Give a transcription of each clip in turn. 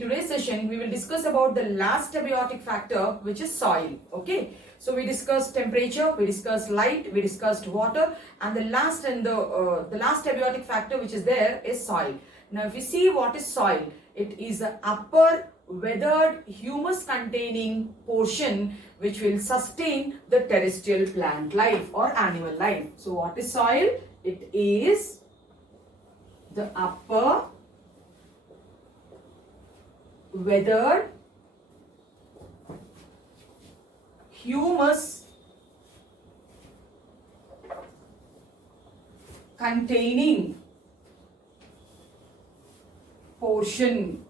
in today's session, we will discuss about the last abiotic factor, which is soil. Okay. So we discussed temperature, we discussed light, we discussed water, and the last abiotic factor which is there is soil. Now, if you see what is soil, it is the upper weathered humus containing portion which will sustain the terrestrial plant life or animal life. So what is soil? It is the upper weathered humus containing portion.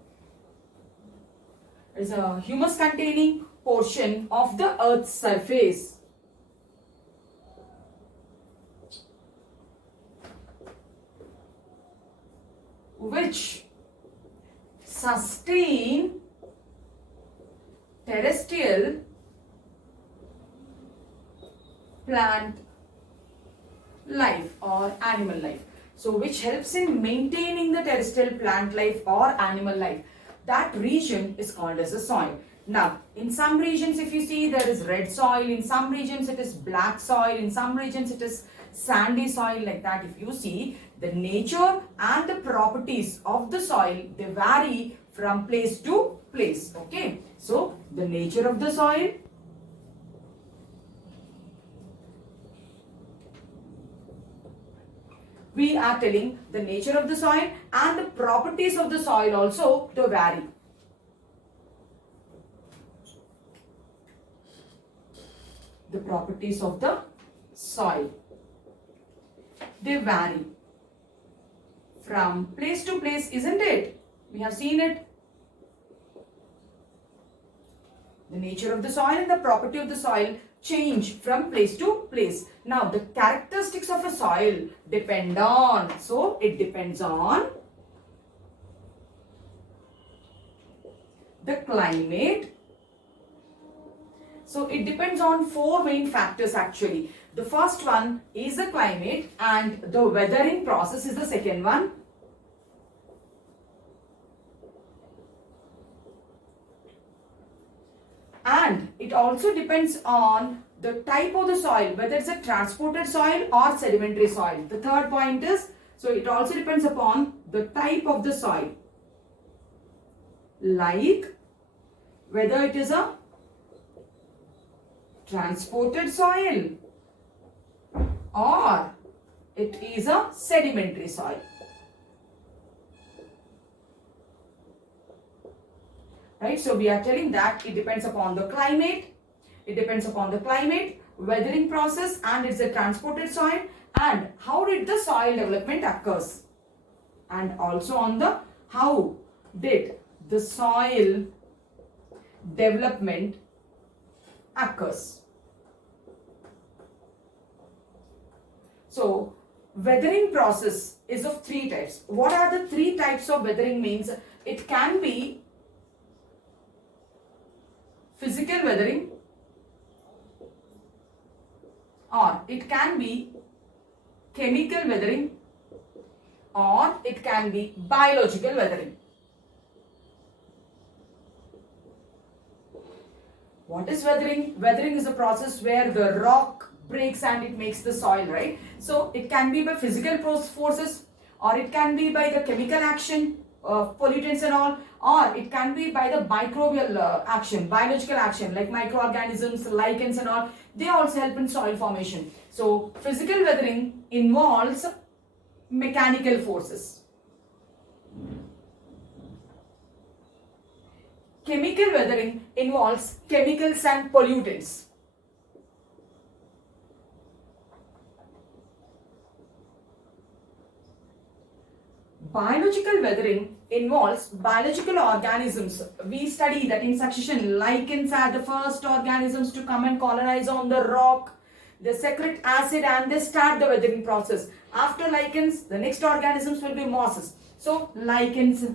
It is a humus containing portion of the earth's surface which sustain terrestrial plant life or animal life. So which helps in maintaining the terrestrial plant life or animal life. That region is called as a soil. Now, in some regions, if you see, there is red soil. In some regions, it is black soil. In some regions, it is sandy soil, like that. If you see, the nature and the properties of the soil, they vary from place to place. Okay. So, the nature of the soil, we are telling the nature of the soil and the properties of the soil also to vary. The properties of the soil, they vary from place to place, isn't it? We have seen it. The nature of the soil and the property of the soil change from place to place. Now, the characteristics of a soil depend on, so it depends on the climate. So, it depends on four main factors actually. The first one is the climate and the weathering process is the second one. And it also depends on the type of the soil, whether it's a transported soil or sedimentary soil. The third point is, so it also depends upon the type of the soil, like whether it is a transported soil or it is a sedimentary soil. Right, so we are telling that it depends upon the climate, weathering process, and it's a transported soil, and how did the soil development occurs, and also on the how did the soil development occurs. So, weathering process is of three types. What are the three types of weathering means? It can be physical weathering, or it can be chemical weathering, or it can be biological weathering. What is weathering? Weathering is a process where the rock breaks and it makes the soil, right? So it can be by physical forces, or it can be by the chemical action of pollutants and all, or it can be by the microbial action, biological action, like microorganisms, lichens and all. They also help in soil formation. So physical weathering involves mechanical forces. Chemical weathering involves chemicals and pollutants. Biological weathering involves biological organisms. We study that in succession. Lichens are the first organisms to come and colonize on the rock. They secrete acid and they start the weathering process. After lichens, the next organisms will be mosses. So lichens,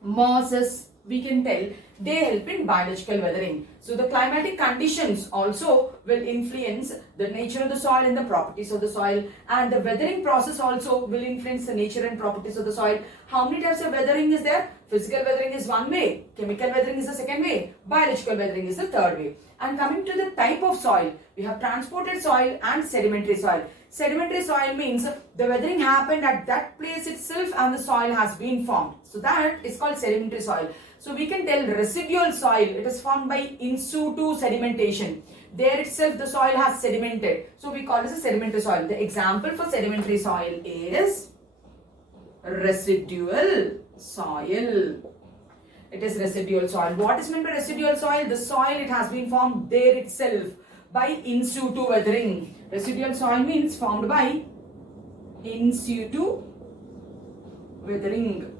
mosses, we can tell they help in biological weathering. So the climatic conditions also will influence the nature of the soil and the properties of the soil, and the weathering process also will influence the nature and properties of the soil. How many types of weathering is there? Physical weathering is one way, chemical weathering is the second way, biological weathering is the third way. And coming to the type of soil, we have transported soil and sedimentary soil. Sedimentary soil means the weathering happened at that place itself and the soil has been formed. So that is called sedimentary soil. So we can tell residual soil, it is formed by in situ sedimentation. There itself the soil has sedimented. So we call this a sedimentary soil. The example for sedimentary soil is residual soil. It is residual soil. What is meant by residual soil? The soil, it has been formed there itself by in situ weathering. Residual soil means formed by in situ weathering.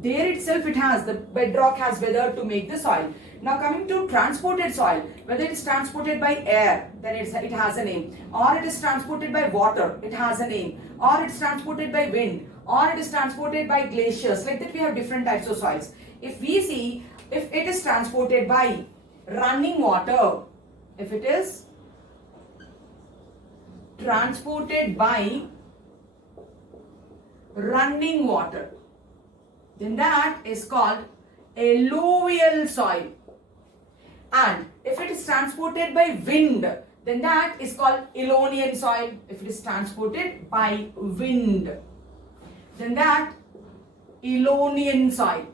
There itself it has, the bedrock has weathered to make the soil. Now coming to transported soil, whether it is transported by air, then it has a name, or it is transported by water, it has a name, or it is transported by wind, or it is transported by glaciers. Like that we have different types of soils. If we see, if it is transported by running water, if it is transported by running water, then that is called alluvial soil. And if it is transported by wind, then that is called Ionian soil. If it is transported by wind, then that Ionian soil.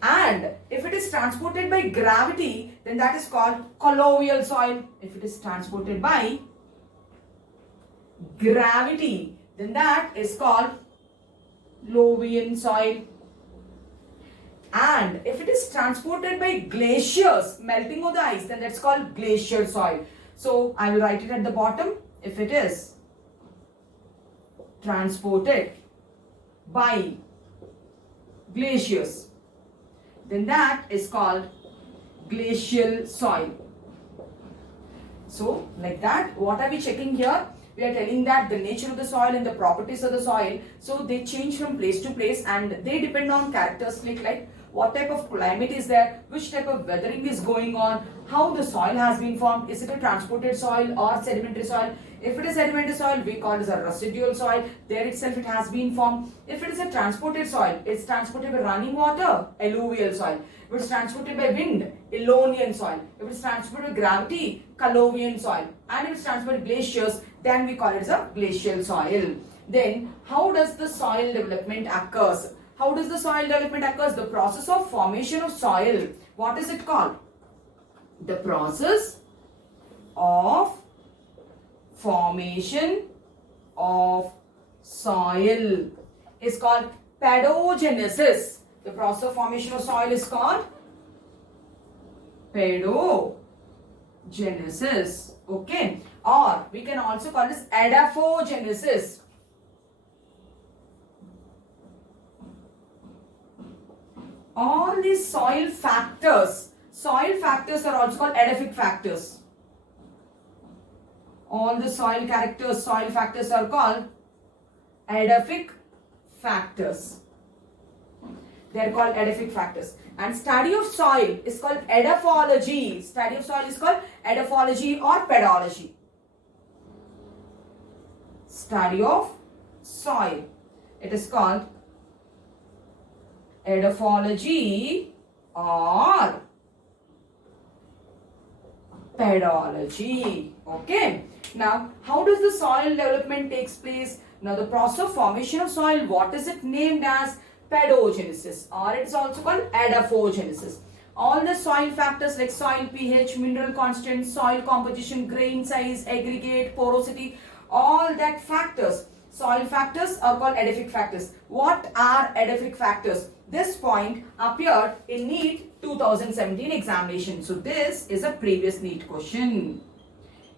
And if it is transported by gravity, then that is called colloidal soil. If it is transported by gravity, then that is called Lovian soil. And if it is transported by glaciers, melting of the ice, then that's called glacier soil. So I will write it at the bottom. If it is transported by glaciers, then that is called glacial soil. So like that, what are we checking here? We are telling that the nature of the soil and the properties of the soil, so they change from place to place and they depend on characteristics like what type of climate is there, which type of weathering is going on, how the soil has been formed, is it a transported soil or sedimentary soil. If it is sedimentary soil, we call it as a residual soil. There itself it has been formed. If it is a transported soil, it's transported by running water, alluvial soil. If it's transported by wind, Ionian soil. If it's transported by gravity, Collovian soil. And if it's transported by glaciers, then we call it as a glacial soil. Then, how does the soil development occurs? How does the soil development occurs? The process of formation of soil. What is it called? The process of formation of soil is called pedogenesis. The process of formation of soil is called pedogenesis. Okay. Or we can also call this edaphogenesis. All these soil factors are also called edaphic factors. All the soil factors are called edaphic factors. They are called edaphic factors. And study of soil is called edaphology. Study of soil is called edaphology or pedology. Study of soil, it is called edaphology or pedology. Okay. Now, how does the soil development takes place? Now, the process of formation of soil, what is it named as? Pedogenesis, or it is also called edaphogenesis. All the soil factors like soil pH, mineral constant, soil composition, grain size, aggregate, porosity, all that factors, soil factors are called edaphic factors. What are edaphic factors? This point appeared in NEET 2017 examination. So this is a previous NEET question.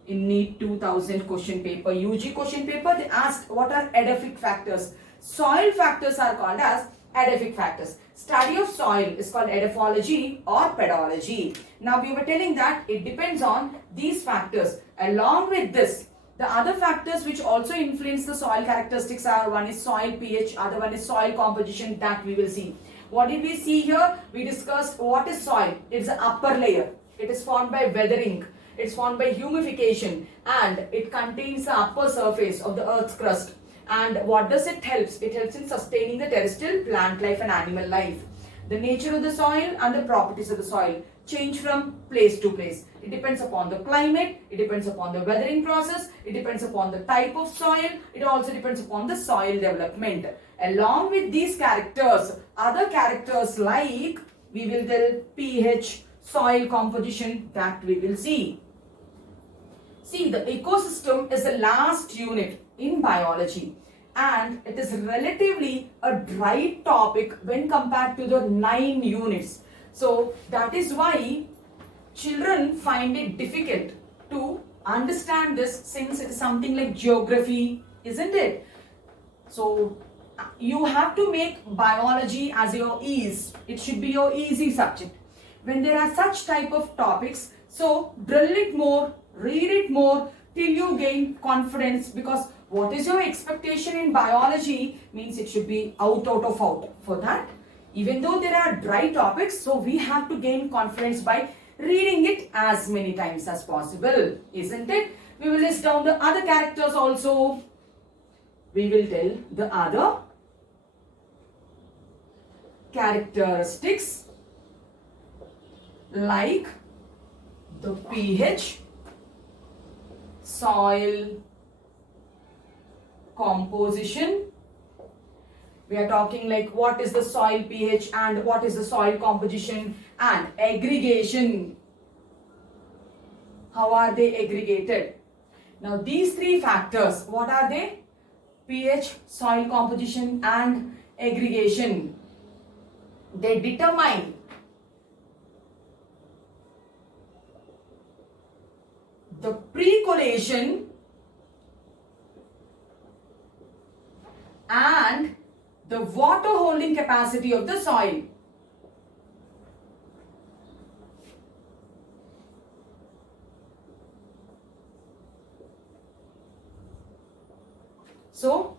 In NEET 2000 question paper, UG question paper, they asked what are edaphic factors. Soil factors are called as edaphic factors. Study of soil is called edaphology or pedology. Now we were telling that it depends on these factors. Along with this, the other factors which also influence the soil characteristics are, one is soil pH, other one is soil composition, that we will see. What did we see here? We discussed what is soil. It's the upper layer. It is formed by weathering. It's formed by humidification, and it contains the upper surface of the earth's crust. And what does it help? It helps in sustaining the terrestrial plant life and animal life. The nature of the soil and the properties of the soil change from place to place. It depends upon the climate, it depends upon the weathering process, it depends upon the type of soil, it also depends upon the soil development. Along with these characters, other characters like we will tell pH, soil composition, that we will see. See, the ecosystem is the last unit in biology, and it is relatively a dry topic when compared to the 9 units. So that is why children find it difficult to understand this, since it is something like geography, isn't it? So you have to make biology as your ease. It should be your easy subject. When there are such type of topics, so drill it more, read it more till you gain confidence, because what is your expectation in biology means it should be out of out. For that, even though there are dry topics, so we have to gain confidence by reading it as many times as possible, isn't it? We will list down the other characters also. We will tell the other characteristics like the pH, soil composition. We are talking like what is the soil pH and what is the soil composition, and aggregation. How are they aggregated? Now these 3 factors, what are they? pH, soil composition and aggregation. They determine the percolation and the water holding capacity of the soil. So,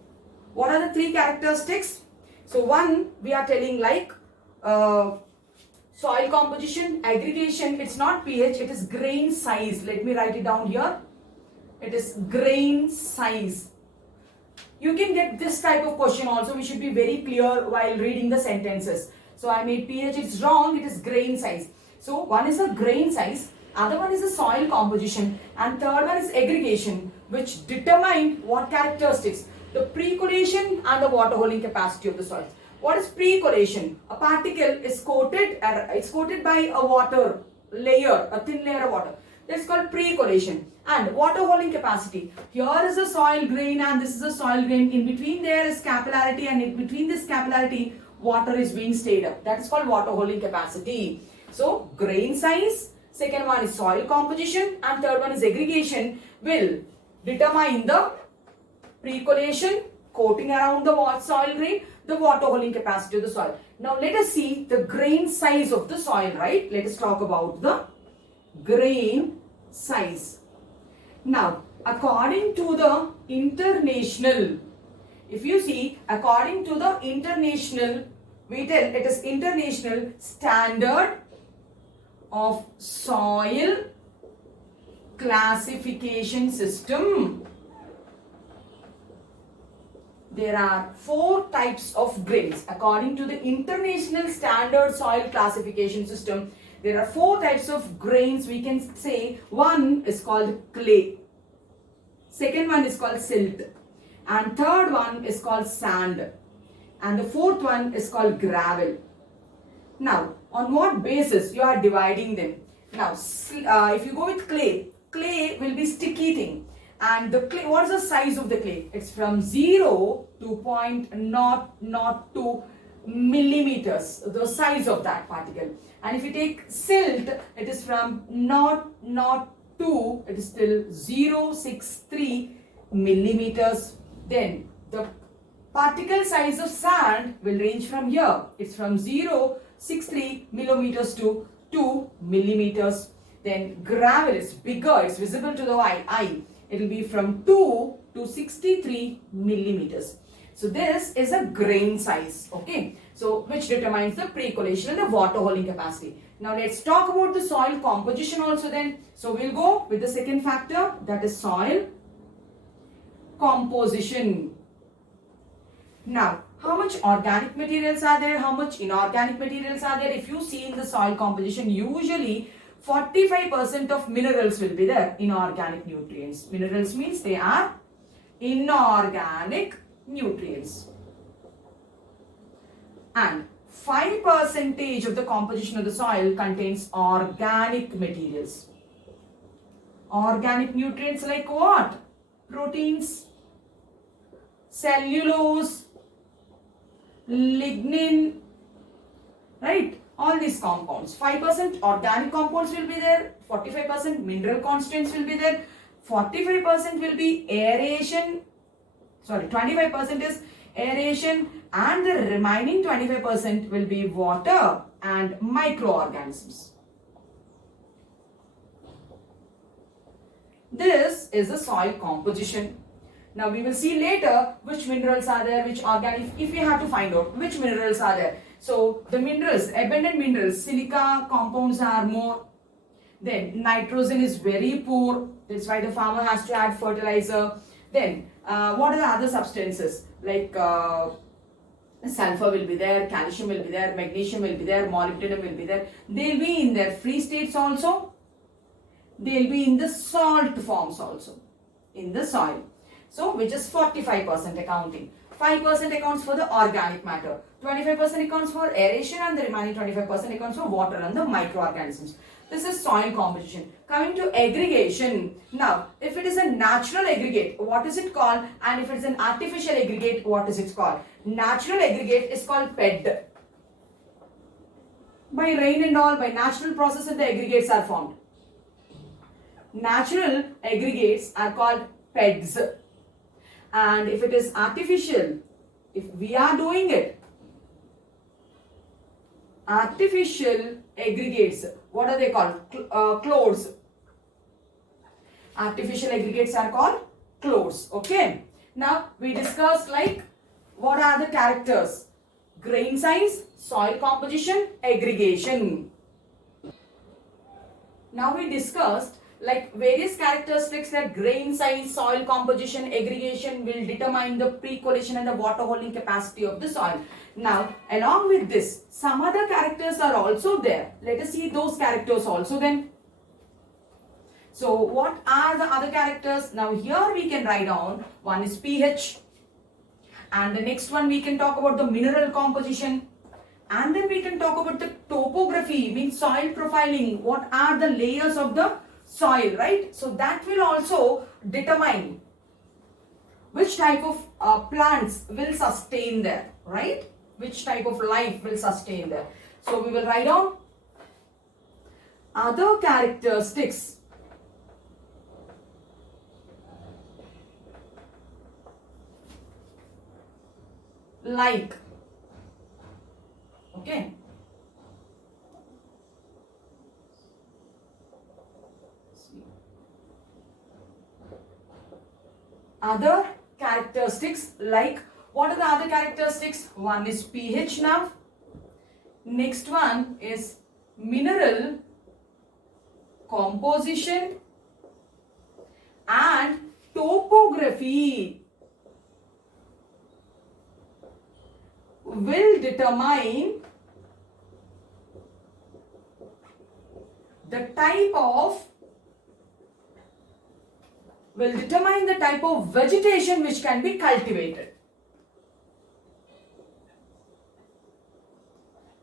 what are the 3 characteristics? So, one, we are telling like soil composition, aggregation. It's not pH, it is grain size. Let me write it down here. It is grain size. You can get this type of question also. We should be very clear while reading the sentences. So I made pH, it's wrong, it is grain size. So one is a grain size, other one is a soil composition, and third one is aggregation, which determine what characteristics? The percolation and the water holding capacity of the soil. What is percolation? A particle is coated, it's coated by a water layer, a thin layer of water. That's called percolation. And water holding capacity. Here is a soil grain and this is a soil grain. In between there is capillarity, and in between this capillarity, water is being stayed up. That is called water holding capacity. So, grain size, second one is soil composition, and third one is aggregation, will determine the percolation, coating around the soil grain, the water holding capacity of the soil. Now, let us see the grain size of the soil, right? Let us talk about the grain size. Now, according to the international, if you see, according to the international, we tell it is International Standard of Soil Classification System. There are 4 types of grains. According to the International Standard Soil Classification System, there are 4 types of grains. We can say one is called clay, second one is called silt, and third one is called sand, and the fourth one is called gravel. Now, on what basis you are dividing them? Now, if you go with clay, clay will be sticky thing. And the clay, what is the size of the clay? It's from 0 to 0.002 millimeters, the size of that particle. And if you take silt, it is from 0.02, it is still 0.63 millimeters. Then the particle size of sand will range from here. It's from 0.63 millimeters to 2 millimeters. Then gravel is bigger, it's visible to the eye. It will be from 2 to 63 millimeters. So this is a grain size. Okay. So which determines the pre-collection and the water holding capacity. Now let's talk about the soil composition also then. So we'll go with the second factor, that is soil composition. Now, how much organic materials are there? How much inorganic materials are there? If you see in the soil composition, usually 45% of minerals will be there, inorganic nutrients. Minerals means they are inorganic nutrients. And 5% of the composition of the soil contains organic materials. Organic nutrients like what? Proteins, cellulose, lignin, right? All these compounds. 5% organic compounds will be there, 45% mineral constants will be there, 45% will be aeration, 25% is aeration, and the remaining 25% will be water and microorganisms. This is the soil composition. Now we will see later which minerals are there, which organic, if we have to find out which minerals are there. So the minerals, abundant minerals, silica compounds are more. Then nitrogen is very poor. That's why the farmer has to add fertilizer. Then what are the other substances? Like sulfur will be there, calcium will be there, magnesium will be there, molybdenum will be there. They'll be in their free states also. They'll be in the salt forms also in the soil. So which is 45% accounting. 5% accounts for the organic matter. 25% accounts for aeration, and the remaining 25% accounts for water and the microorganisms. This is soil composition. Coming to aggregation. Now, if it is a natural aggregate, what is it called? And if it is an artificial aggregate, what is it called? Natural aggregate is called PED. By rain and all, by natural processes, the aggregates are formed. Natural aggregates are called PEDs. And if it is artificial, if we are doing it, artificial aggregates, what are they called? Clodes. Artificial aggregates are called clodes. Okay. Now we discussed like what are the characters? Grain size, soil composition, aggregation. Now we discussed like various characteristics like grain size, soil composition, aggregation will determine the pre-collection and the water holding capacity of the soil. Now, along with this, some other characters are also there. Let us see those characters also then. So, what are the other characters? Now, here we can write down, one is pH, and the next one we can talk about the mineral composition, and then we can talk about the topography, means soil profiling. What are the layers of the soil, right? So that will also determine which type of plants will sustain there, right? Which type of life will sustain there. So we will write down other characteristics like, okay, other characteristics like, what are the other characteristics? One is pH now. Next one is mineral composition and topography will determine the type of vegetation which can be cultivated.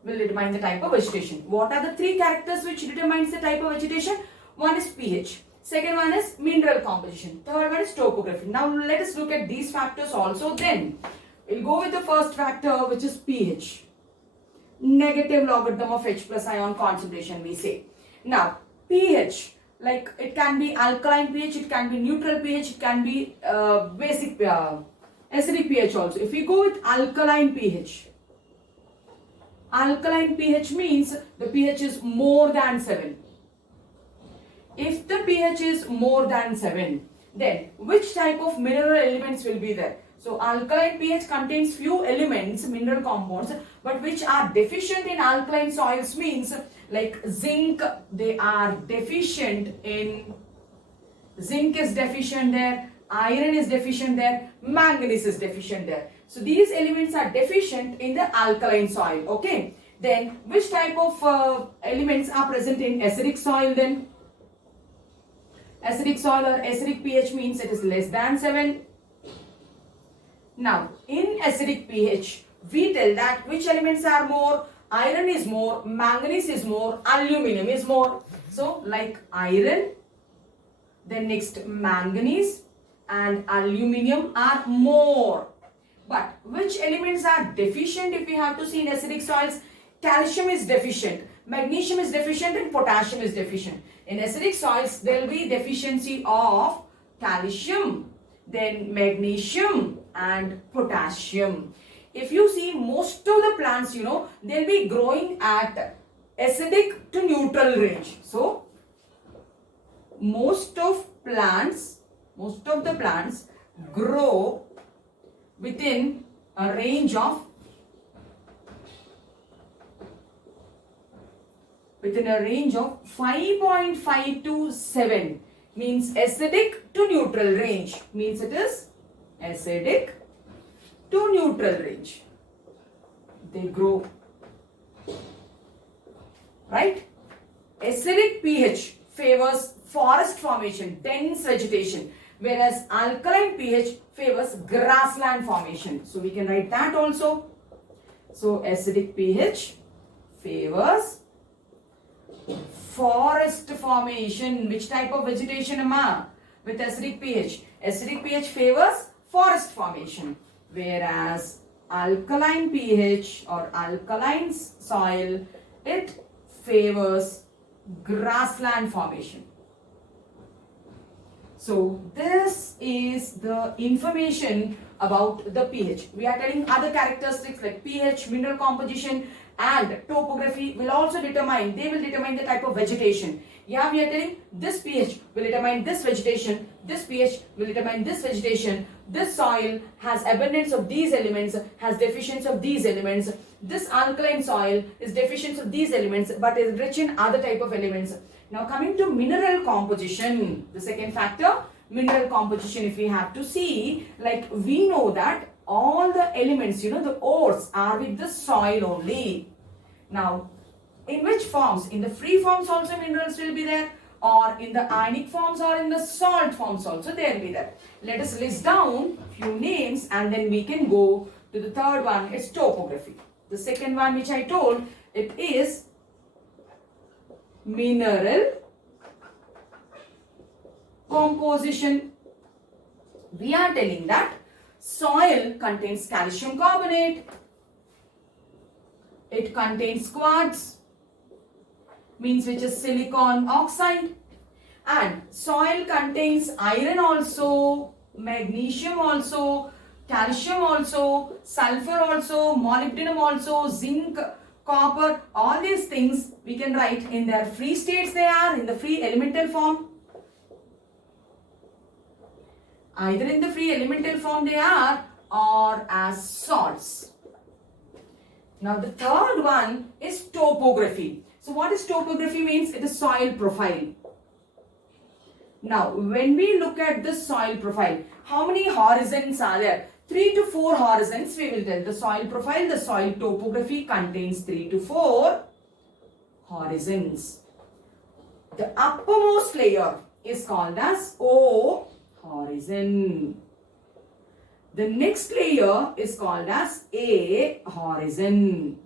Will determine the type of vegetation. What are the three characters which determines the type of vegetation? One is pH. Second one is mineral composition. Third one is topography. Now let us look at these factors also. Then we'll go with the first factor, which is pH. Negative logarithm of H plus ion concentration, we say. Now pH, like it can be alkaline pH, it can be neutral pH, it can be basic acidic pH also. If we go with alkaline pH means the pH is more than 7. If the pH is more than 7, then which type of mineral elements will be there? So alkaline pH contains few elements, mineral compounds, but which are deficient in alkaline soils means like zinc, they are deficient in, zinc is deficient there, iron is deficient there, manganese is deficient there. So these elements are deficient in the alkaline soil. Okay. Then which type of elements are present in acidic soil then? Acidic soil or acidic pH means it is less than 7. Now in acidic pH we tell that which elements are more? Iron is more, manganese is more, aluminum is more. So like iron, then next manganese and aluminum are more. But which elements are deficient if we have to see in acidic soils? Calcium is deficient, magnesium is deficient and potassium is deficient. In acidic soils there will be deficiency of calcium, then magnesium and potassium. If you see most of the plants, they'll be growing at acidic to neutral range. So most of the plants grow within a range of 5.5 to 7, means acidic to neutral range, means it is acidic to neutral range. They grow, right? Acidic pH favors forest formation, dense vegetation, whereas alkaline pH favors grassland formation. So we can write that also. So acidic pH favors forest formation. Which type of vegetation, Amma? With acidic pH. Acidic pH favors forest formation, whereas alkaline pH or alkaline soil, it favors grassland formation. So this is the information about the pH. We are telling other characteristics like pH, mineral composition and topography will also determine, they will determine the type of vegetation. Yeah, we are telling this pH will determine this vegetation, this pH will determine this vegetation, this soil has abundance of these elements, has deficiency of these elements, this alkaline soil is deficient of these elements but is rich in other type of elements. Now coming to mineral composition, the second factor, mineral composition, if we have to see, like we know that all the elements, the ores are with the soil only. Now, in which forms? In the free forms also minerals will be there, or in the ionic forms or in the salt forms also they will be there. Let us list down few names and then we can go to the third one, it's topography. The second one which I told, it is mineral composition. We are telling that soil contains calcium carbonate, it contains quartz, means which is silicon oxide, and soil contains iron also, magnesium also, calcium also, sulfur also, molybdenum also, zinc, copper, all these things we can write in their free states, they are in the free elemental form. Either in the free elemental form they are or as salts. Now the third one is topography. So what is topography means? It is soil profile. Now when we look at the soil profile, how many horizons are there? 3 to 4 horizons we will tell. The soil profile, the soil topography contains 3 to 4 horizons. The uppermost layer is called as O horizon. The next layer is called as A horizon.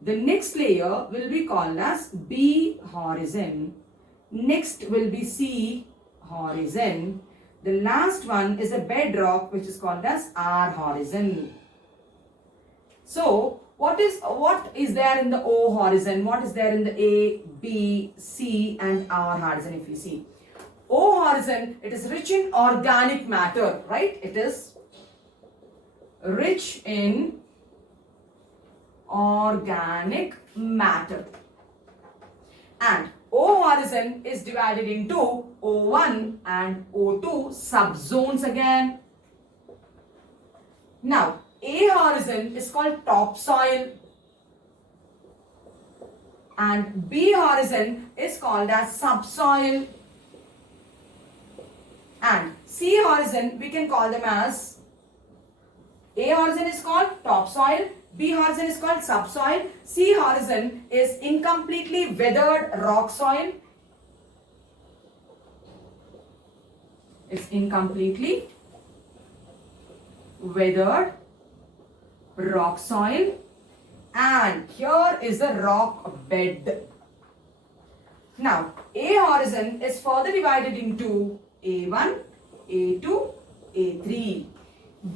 The next layer will be called as B horizon. Next will be C horizon. The last one is a bedrock which is called as R horizon. So what is there in the O horizon? What is there in the A, B, C and R horizon if you see? O horizon, it is rich in organic matter, right? It is rich in organic matter. And O horizon is divided into O1 and O2 subzones again. Now, A horizon is called topsoil and B horizon is called as subsoil, and C horizon we can call them as, A horizon is called topsoil, B horizon is called subsoil, C horizon is incompletely weathered rock soil. It's incompletely weathered rock soil, and here is the rock bed. Now, A horizon is further divided into A1, A2, A3.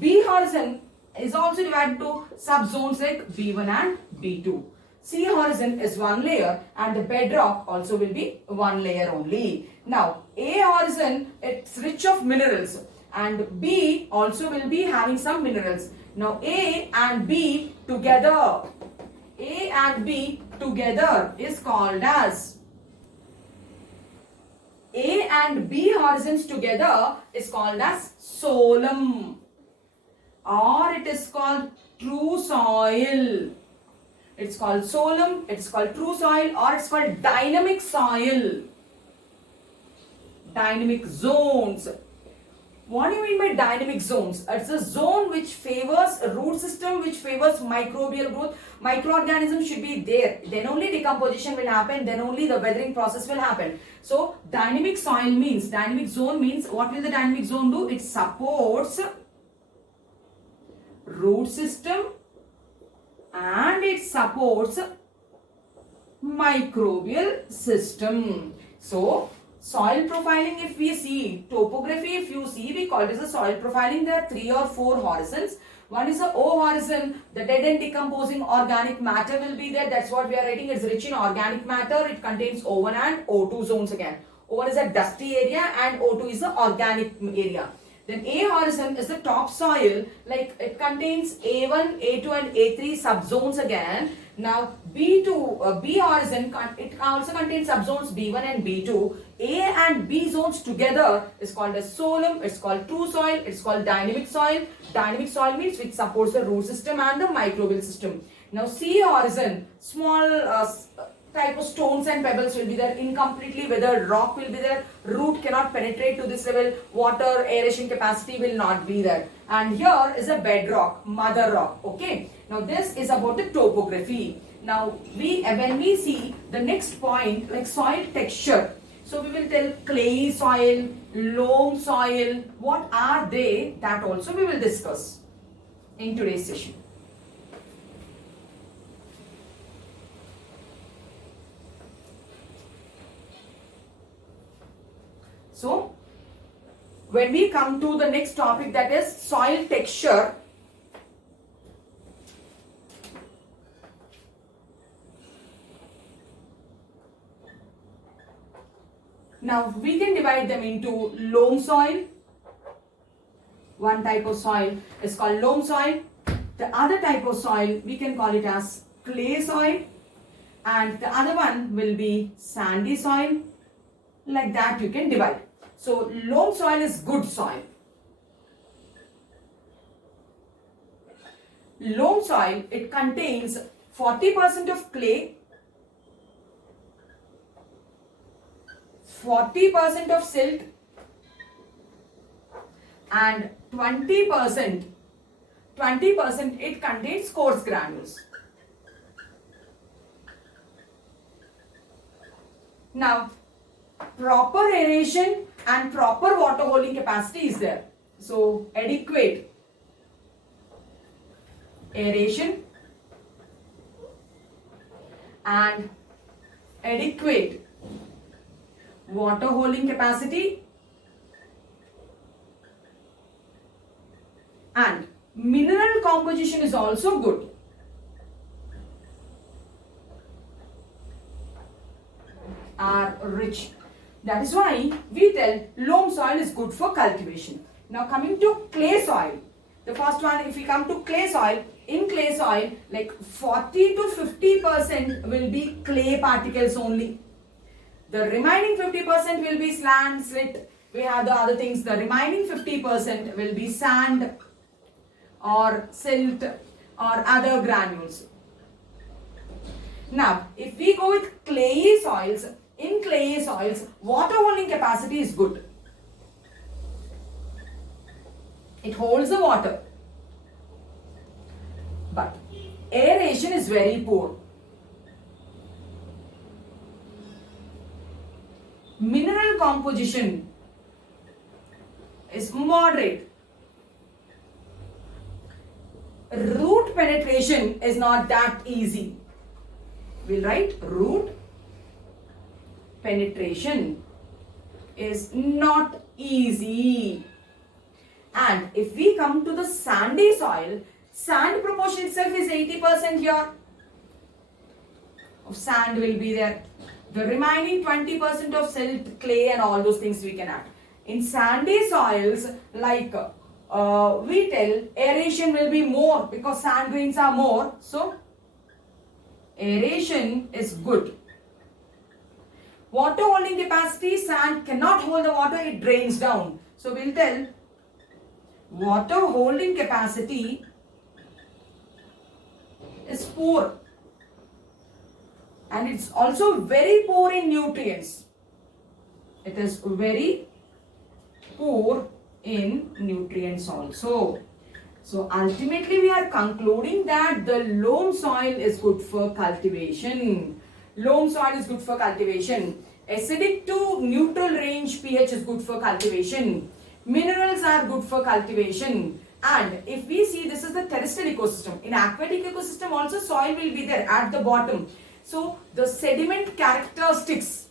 B horizon is also divided into subzones like B1 and B2. C horizon is one layer and the bedrock also will be one layer only. Now, A horizon, it's rich of minerals and B also will be having some minerals. Now, A and B together is called as, A and B horizons together is called as solum, or it is called true soil. It's called solum, it's called true soil, or it's called dynamic soil. Dynamic zones. What do you mean by dynamic zones? It's a zone which favors a root system, which favors microbial growth. Microorganisms should be there. Then only decomposition will happen. Then only the weathering process will happen. So, dynamic soil means, dynamic zone means, what will the dynamic zone do? It supports root system and it supports microbial system. So, soil profiling, if we see, topography, if you see, we call it as a soil profiling. There are 3 or 4 horizons. One is the O horizon, the dead and decomposing organic matter will be there. That's what we are writing. It's rich in organic matter. It contains O1 and O2 zones again. O1 is a dusty area and O2 is the organic area. Then A horizon is the topsoil, like it contains A1, A2 and A3 subzones again. Now B horizon, it also contains subzones B1 and B2. A and B zones together is called as solum, it's called true soil, it's called dynamic soil. Dynamic soil means which supports the root system and the microbial system. Now C horizon, small type of stones and pebbles will be there, incompletely weathered rock will be there, root cannot penetrate to this level, water aeration capacity will not be there, and here is a bedrock, mother rock. Okay, now this is about the topography. Now when we see the next point, like soil texture, so we will tell clay soil, loam soil, what are they, that also we will discuss in today's session. So, when we come to the next topic, that is soil texture. Now, we can divide them into loam soil. One type of soil is called loam soil. The other type of soil, we can call it as clay soil. And the other one will be sandy soil. Like that you can divide. So, loam soil is good soil. Loam soil, it contains 40% of clay, 40% of silt and 20% it contains coarse granules. Now, proper aeration and proper water holding capacity is there. So, adequate aeration and adequate water holding capacity and mineral composition is also good. Are rich. That is why we tell loam soil is good for cultivation. Now coming to clay soil. The first one, if we come to clay soil, in clay soil, like 40 to 50% will be clay particles only. The remaining 50% will be sand, slit. We have the other things. The remaining 50% will be sand, or silt or other granules. Now, if we go with clayey soils, in clayey soils, water holding capacity is good. It holds the water. But aeration is very poor. Mineral composition is moderate. Root penetration is not that easy. We'll write root penetration is not easy. And if we come to the sandy soil, sand proportion itself is 80% here. Of sand will be there. The remaining 20% of silt, clay and all those things we can add. In sandy soils, like we tell, aeration will be more because sand grains are more. So, aeration is good. Water holding capacity, sand cannot hold the water, it drains down. So, we'll tell water holding capacity is poor. And it's also very poor in nutrients. It is very poor in nutrients also. So ultimately we are concluding that the loam soil is good for cultivation. Loam soil is good for cultivation. Acidic to neutral range pH is good for cultivation. Minerals are good for cultivation. And if we see, this is the terrestrial ecosystem. In aquatic ecosystem also soil will be there at the bottom. So the sediment characteristics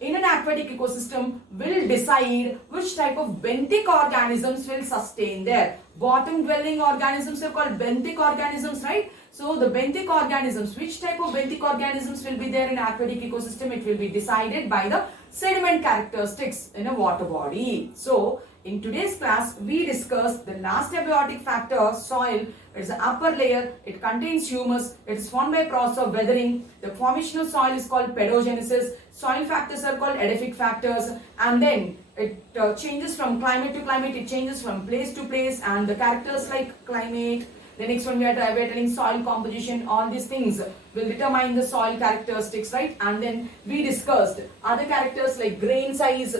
in an aquatic ecosystem will decide which type of benthic organisms will sustain there. Bottom dwelling organisms are called benthic organisms, right? So the benthic organisms, which type of benthic organisms will be there in aquatic ecosystem, it will be decided by the sediment characteristics in a water body. So in today's class, we discussed the last abiotic factor, soil. It is the upper layer. It contains humus. It is formed by process of weathering. The formation of soil is called pedogenesis. Soil factors are called edaphic factors. And then it changes from climate to climate. It changes from place to place. And the characters like climate. The next one we are telling soil composition. All these things will determine the soil characteristics, right? And then we discussed other characters like grain size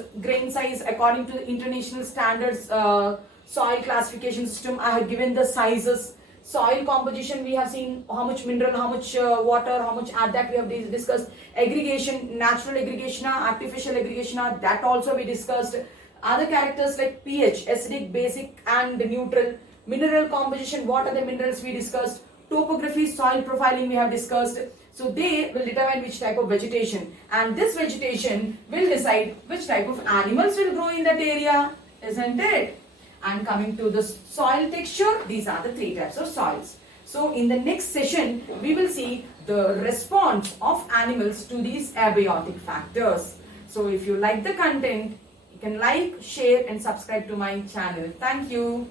according to the international standards soil classification system. I have given the sizes. Soil composition, we have seen how much mineral, how much water, how much that we have discussed. Aggregation, natural aggregation, artificial aggregation, that also we discussed. Other characters like pH, acidic, basic and neutral. Mineral composition, what are the minerals we discussed. Topography, soil profiling we have discussed. So they will determine which type of vegetation, and this vegetation will decide which type of animals will grow in that area, isn't it? And coming to the soil texture, these are the three types of soils. So in the next session, we will see the response of animals to these abiotic factors. So if you like the content, you can like, share and subscribe to my channel. Thank you.